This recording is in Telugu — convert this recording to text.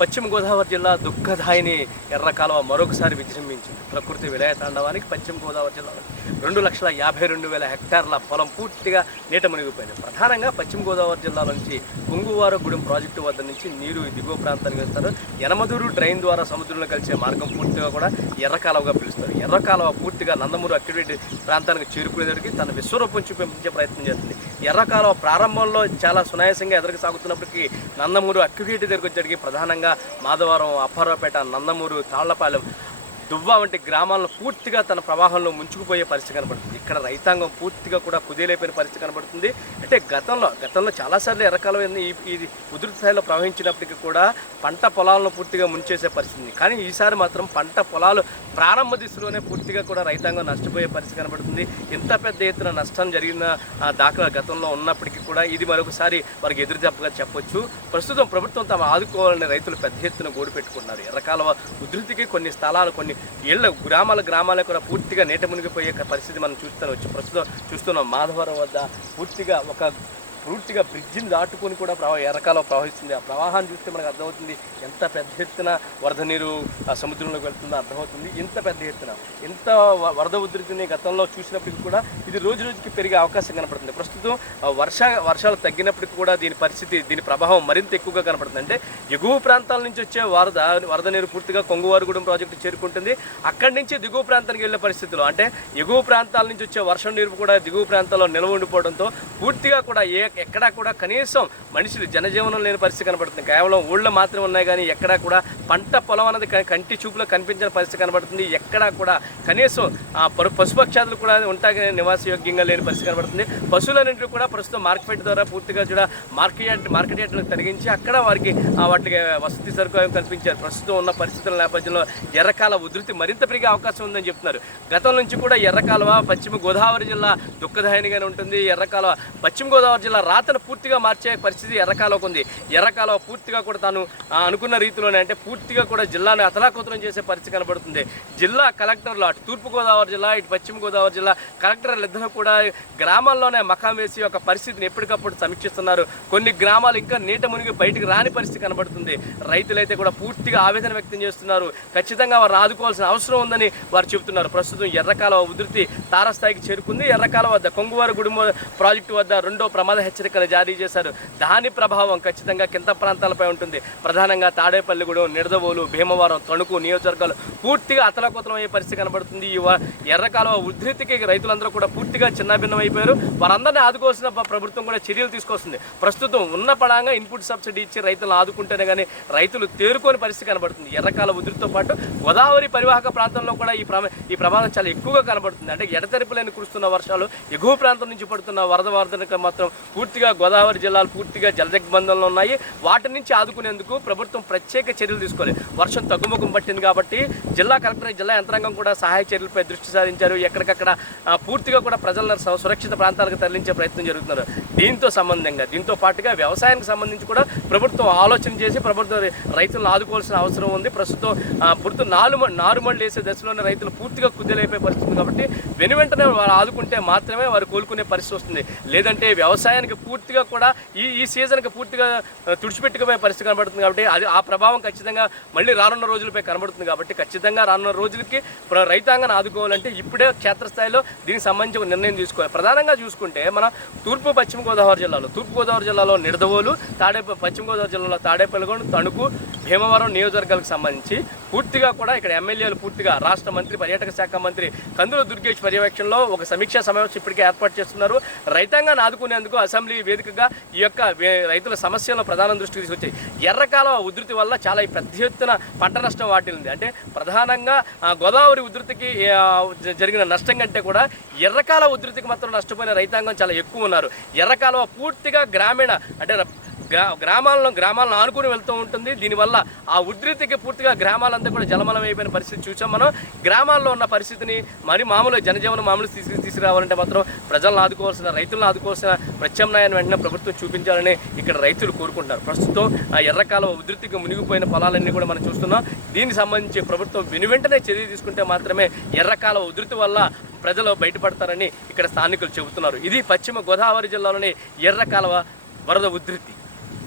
పశ్చిమ గోదావరి జిల్లా దుఃఖదాయిని ఎర్రకాలువ మరొకసారి విజృంభించింది. ప్రకృతి విలయ తాండవానికి పశ్చిమ గోదావరి జిల్లాలో రెండు లక్షల యాభై రెండు వేల హెక్టార్ల పొలం పూర్తిగా నీట మునిగిపోయింది. ప్రధానంగా పశ్చిమ గోదావరి జిల్లా నుంచి కుంగువారగూడెం ప్రాజెక్టు వద్ద నుంచి నీరు దిగువ ప్రాంతానికి వెళ్తారు. యనమదూరు డ్రైన్ ద్వారా సముద్రంలో కలిసే మార్గం పూర్తిగా కూడా ఎర్రకాలువగా పిలుస్తారు. ఎర్రకాలువ పూర్తిగా నందమూరు అక్టివేట్ ప్రాంతానికి చేరుకునేసరికి తన విశ్వరూపం చూపించే ప్రయత్నం చేస్తుంది. ఎర్రకాలువ ప్రారంభంలో చాలా సునాయాసంగా ఎదురుకు సాగుతున్నప్పటికీ నందమూరు అక్టివేట్ దగ్గరికి వచ్చేటికి ప్రధానంగా మాధవరం అప్పారావుపేట నందమూరు తాళ్ళపాలెం దువ్వ వంటి గ్రామాలను పూర్తిగా తన ప్రవాహంలో ముంచుకుపోయే పరిస్థితి కనబడుతుంది. ఇక్కడ రైతాంగం పూర్తిగా కూడా కుదేలైపోయిన పరిస్థితి కనబడుతుంది. అంటే గతంలో గతంలో చాలాసార్లు ఎర్రకాలం ఇది ఉధృత స్థాయిలో ప్రవహించినప్పటికీ కూడా పంట పొలాలను పూర్తిగా ముంచేసే పరిస్థితి కానీ ఈసారి మాత్రం పంట పొలాలు ప్రారంభ దిశలోనే పూర్తిగా కూడా రైతాంగం నష్టపోయే పరిస్థితి కనబడుతుంది. ఇంత పెద్ద ఎత్తున నష్టం జరిగిన దాఖలా గతంలో ఉన్నప్పటికీ కూడా ఇది మరొకసారి వారికి ఎదురుదెబ్బగా చెప్పొచ్చు. ప్రస్తుతం ప్రభుత్వం తమ ఆదుకోవాలని రైతులు పెద్ద ఎత్తున గోడు పెట్టుకున్నారు ఎర్రకాలువ ఉధృతికి కొన్ని స్థలాలు కొన్ని ఇళ్ళ గ్రామాల గ్రామాలకు కూడా పూర్తిగా నీట మునిగిపోయే పరిస్థితి మనం చూస్తూనే వచ్చి ప్రస్తుతం చూస్తున్నాం. మాధవరం వద్ద పూర్తిగా ఒక పూర్తిగా బ్రిడ్జిని దాటుకొని కూడా ప్రవా ఎర్రకాలం ప్రవహిస్తుంది? ఆ ప్రవాహాన్ని చూస్తే మనకు అర్థమవుతుంది ఎంత పెద్ద ఎత్తున వరద నీరు ఆ సముద్రంలోకి వెళ్తుందో అర్థమవుతుంది. ఇంత పెద్ద ఎత్తున? ఎంత వరద ఉధృతిని గతంలో చూసినప్పటికీ కూడా ఇది రోజు రోజుకి పెరిగే అవకాశం కనపడుతుంది. ప్రస్తుతం వర్ష వర్షాలు తగ్గినప్పటికీ కూడా దీని పరిస్థితి దీని ప్రభావం మరింత ఎక్కువగా కనపడుతుంది. అంటే ఎగువ ప్రాంతాల నుంచి వచ్చే వరద వరద నీరు పూర్తిగా కొంగువారుగూడెం ప్రాజెక్టు చేరుకుంటుంది. అక్కడి నుంచి దిగువ ప్రాంతానికి వెళ్ళే పరిస్థితులు అంటే ఎగువ ప్రాంతాల నుంచి వచ్చే వర్షం నీరు కూడా దిగువ ప్రాంతాల్లో నిల్వ ఉండిపోవడంతో పూర్తిగా కూడా ఏ ఎక్కడా కూడా కనీసం మనుషులు జనజీవనం లేని పరిస్థితి కనబడుతుంది. కేవలం ఊళ్ళో మాత్రమే ఉన్నాయి కానీ ఎక్కడా కూడా పంట పొలం అనేది కంటి చూపులో కనిపించిన పరిస్థితి కనబడుతుంది. ఎక్కడా కూడా కనీసం పరు పశుపక్షాదులు కూడా ఉంటాయి నివాసయోగ్యంగా లేని పరిస్థితి కనబడుతుంది. పశువులన్నింటినీ కూడా ప్రస్తుతం మార్కెట్ ద్వారా పూర్తిగా కూడా మార్కెట్ మార్కెట్ యార్డ్లకు తరిగించి అక్కడ వారికి ఆ వాటికి వసతి సరుకు కల్పించారు. ప్రస్తుతం ఉన్న పరిస్థితుల నేపథ్యంలో ఎర్రకాల ఉధృతి మరింత పెరిగే అవకాశం ఉందని చెప్తున్నారు. గతం నుంచి కూడా ఎర్రకాలువ పశ్చిమ గోదావరి జిల్లా దుఃఖదాయనిగానే ఉంటుంది. ఎర్రకాలువ పశ్చిమ గోదావరి జిల్లా రాతను పూర్తిగా మార్చే పరిస్థితి ఎర్రకాలకు ఉంది. ఎర్రకాలువ పూర్తిగా కూడా తాను అనుకున్న రీతిలోనే అంటే పూర్తిగా కూడా జిల్లాను అతలాకుతలం చేసే పరిస్థితి కనబడుతుంది. జిల్లా కలెక్టర్లు అటు తూర్పుగోదావరి జిల్లా ఇటు పశ్చిమ గోదావరి జిల్లా కలెక్టర్లు ఇద్దరు కూడా గ్రామాల్లోనే మకాం వేసి ఒక పరిస్థితిని ఎప్పటికప్పుడు సమీక్షిస్తున్నారు. కొన్ని గ్రామాలు ఇంకా నీట మునిగి బయటికి రాని పరిస్థితి కనబడుతుంది. రైతులైతే కూడా పూర్తిగా ఆవేదన వ్యక్తం చేస్తున్నారు. ఖచ్చితంగా వారు ఆదుకోవాల్సిన అవసరం ఉందని వారు చెబుతున్నారు. ప్రస్తుతం ఎర్రకాలవ ఉధృతి తారస్థాయికి చేరుకుంది. ఎర్రకాల వద్ద కొంగువారు గుడిమో ప్రాజెక్టు వద్ద రెండో ప్రమాద హెచ్చరికలు జారీ చేశారు. దాని ప్రభావం ఖచ్చితంగా కింద ప్రాంతాలపై ఉంటుంది. ప్రధానంగా తాడేపల్లిగూడెం నిడదవోలు భీమవరం తణుకు నియోజకవర్గాలు పూర్తిగా అతలకుతలం అయ్యే పరిస్థితి కనబడుతుంది. ఈ వ- ఎర్రకాలువ ఉధృతికి రైతులందరూ కూడా పూర్తిగా చిన్నాభిన్నం అయిపోయారు వారందరినీ ఆదుకోవాల్సిన ప్రభుత్వం కూడా చర్యలు తీసుకొస్తుంది. ప్రస్తుతం ఉన్న పడంగా ఇన్పుట్ సబ్సిడీ ఇచ్చి రైతులను ఆదుకుంటేనే కానీ రైతులు తేరుకోని పరిస్థితి కనబడుతుంది. ఎర్రకాల ఉధృతితో పాటు గోదావరి పరివాహక ప్రాంతంలో కూడా ఈ ప్రమా ఈ ప్రమాదం చాలా ఎక్కువగా కనబడుతుంది. అంటే ఎడతెరిపులేని కురుస్తున్న వర్షాలు ఎగువ ప్రాంతం నుంచి పడుతున్న వరద వరదనకు మాత్రం పూర్తిగా గోదావరి జిల్లాలు పూర్తిగా జలదిగ్బంధంలో ఉన్నాయి. వాటి నుంచి ఆదుకునేందుకు ప్రభుత్వం ప్రత్యేక చర్యలు తీసుకోవాలి వర్షం తగ్గుముఖం పట్టింది కాబట్టి జిల్లా కలెక్టర్ జిల్లా యంత్రాంగం కూడా సహాయ చర్యలపై దృష్టి సారించారు. ఎక్కడికక్కడ పూర్తిగా కూడా ప్రజలను సురక్షిత ప్రాంతాలకు తరలించే ప్రయత్నం జరుగుతున్నారు. దీంతో సంబంధంగా దీంతో పాటుగా వ్యవసాయానికి సంబంధించి కూడా ప్రభుత్వం ఆలోచన చేసి ప్రభుత్వం రైతులను ఆదుకోవాల్సిన అవసరం ఉంది. ప్రస్తుతం పూర్తి నాలుగు నారుమళ్ళు వేసే దశలోనే రైతులు పూర్తిగా కుదేలైపోయే పరిస్థితి కాబట్టి వెను వెంటనే వారు ఆదుకుంటే మాత్రమే వారు కోలుకునే పరిస్థితి వస్తుంది. లేదంటే వ్యవసాయానికి పూర్తిగా కూడా ఈ ఈ సీజన్కి పూర్తిగా తుడిచిపెట్టుకుపోయే పరిస్థితి కనబడుతుంది కాబట్టి అది ఆ ప్రభావం ఖచ్చితంగా మళ్ళీ రానున్న రోజులపై కనబడుతుంది కాబట్టి ఖచ్చితంగా రానున్న రోజులకి ప్ర- రైతాంగాన్ని ఆదుకోవాలంటే ఇప్పుడే క్షేత్రస్థాయిలో దీనికి సంబంధించి ఒక నిర్ణయం తీసుకోవాలి. ప్రధానంగా చూసుకుంటే మన తూర్పు పశ్చిమ గోదావరి జిల్లాలో తూర్పు గోదావరి జిల్లాలో నిడదవోలు తాడే పశ్చిమ గోదావరి జిల్లాలో తాడేపల్లిగొండ తణుకు భీమవరం నియోజకవర్గాలకు సంబంధించి పూర్తిగా కూడా ఇక్కడ ఎమ్మెల్యేలు పూర్తిగా రాష్ట్ర మంత్రి పర్యాటక శాఖ మంత్రి కందుల దుర్గేష్ పర్యవేక్షణలో ఒక సమీక్షా సమావేశం ఇప్పటికే ఏర్పాటు చేస్తున్నారు. రైతాంగాన్ని ఆదుకునేందుకు అసెంబ్లీ వేదికగా ఈ యొక్క రైతుల సమస్యలను ప్రధాన దృష్టికి తీసుకొచ్చాయి. ఎర్రకాలం ఉధృతి వల్ల చాలా ఈ పెద్ద ఎత్తున పంట నష్టం వాటిల్లింది. అంటే ప్రధానంగా గోదావరి ఉధృతికి జరిగిన నష్టం కంటే కూడా ఎర్రకాల ఉధృతికి మాత్రం నష్టపోయిన రైతాంగం చాలా ఎక్కువ ఉన్నారు. ఎర్రకాలం పూర్తిగా గ్రామీణ అంటే గ్రామాలను గ్రామాలను ఆనుకుని వెళ్తూ ఉంటుంది. దీనివల్ల ఆ ఉధృతికి పూర్తిగా గ్రామాలంతా కూడా జలమలం అయిపోయిన పరిస్థితి చూసాం మనం. గ్రామాల్లో ఉన్న పరిస్థితిని మరి మామూలు జనజీవనం మామూలు తీసుకు తీసుకురావాలంటే మాత్రం ప్రజలను ఆదుకోవాల్సిన రైతులను ఆదుకోవాల్సిన ప్రత్యామ్నాయాన్ని వెంటనే ప్రభుత్వం చూపించాలని ఇక్కడ రైతులు కోరుకుంటున్నారు. ప్రస్తుతం ఆ ఎర్రకాలం ఉధృతికి మునిగిపోయిన పొలాలన్నీ కూడా మనం చూస్తున్నాం. దీనికి సంబంధించి ప్రభుత్వం వెను వెంటనే చర్య తీసుకుంటే మాత్రమే ఎర్రకాలం ఉధృతి వల్ల ప్రజలు బయటపడతారని ఇక్కడ స్థానికులు చెబుతున్నారు. ఇది పశ్చిమ గోదావరి జిల్లాలోని ఎర్రకాలవ వరద ఉధృతి.